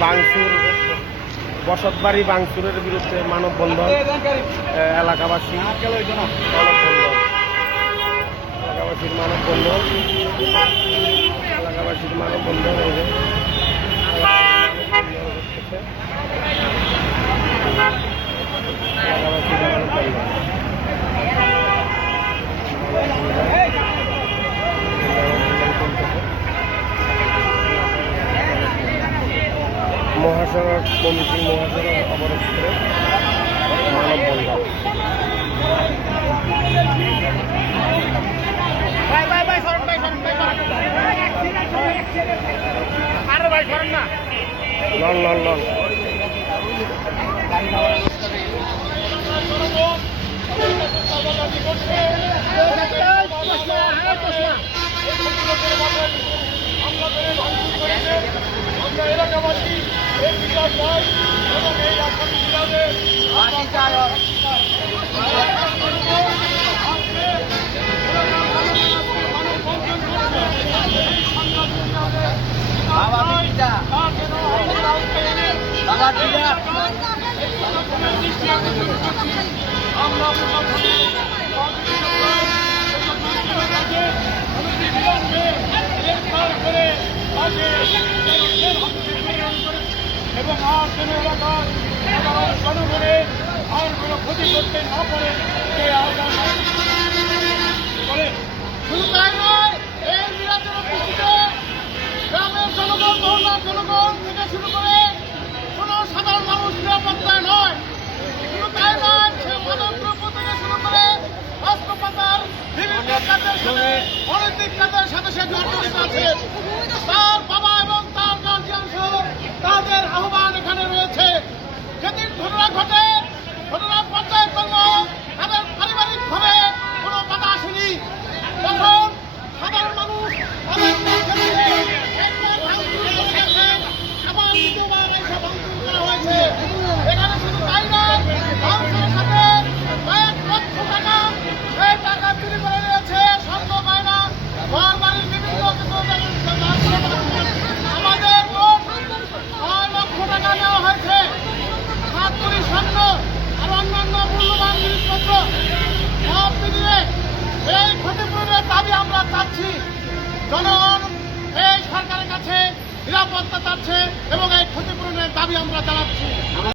বাংসুর বসতবাড়ি বাংসুরের বিরুদ্ধে মানববন্ধন এলাকাবাসী মানববন্ধন এলাকাবাসীর মানববন্ধন এলাকাবাসীর মানববন্ধন এই যে এলাকাবাসীর মানববন্ধন মহাসড়ক কমিটি মহাসড়ক অবরোধ করে মানববন্ধন সরেন ভাই সরেন আরে ভাই সরেন না লন লন লন আমরা এলাকাবাসী এই বিচার চাই এবং এই আসামি জিলাদের আমরা প্রশাসনে গ্রেফতার করে তাকে জনগণের হাতে প্রেরণ করে এবং আর কোন এলাকার জনগণের আর কোনো ক্ষতি করতে না পারে সে আহ্বান এই নিরাপদ উপস্থিত গ্রামের জনগণ মহল্লার জনগণ থেকে শুরু করে কোনো সাধারণ মানুষ নিরাপত্তায় নয় শুধু শুরু করে হাসপাতাল বিভিন্ন কাজের সাথে সাথে সে আছে। জনগণ এই সরকারের কাছে নিরাপত্তা চাচ্ছে এবং এই ক্ষতিপূরণের দাবি আমরা জানাচ্ছি।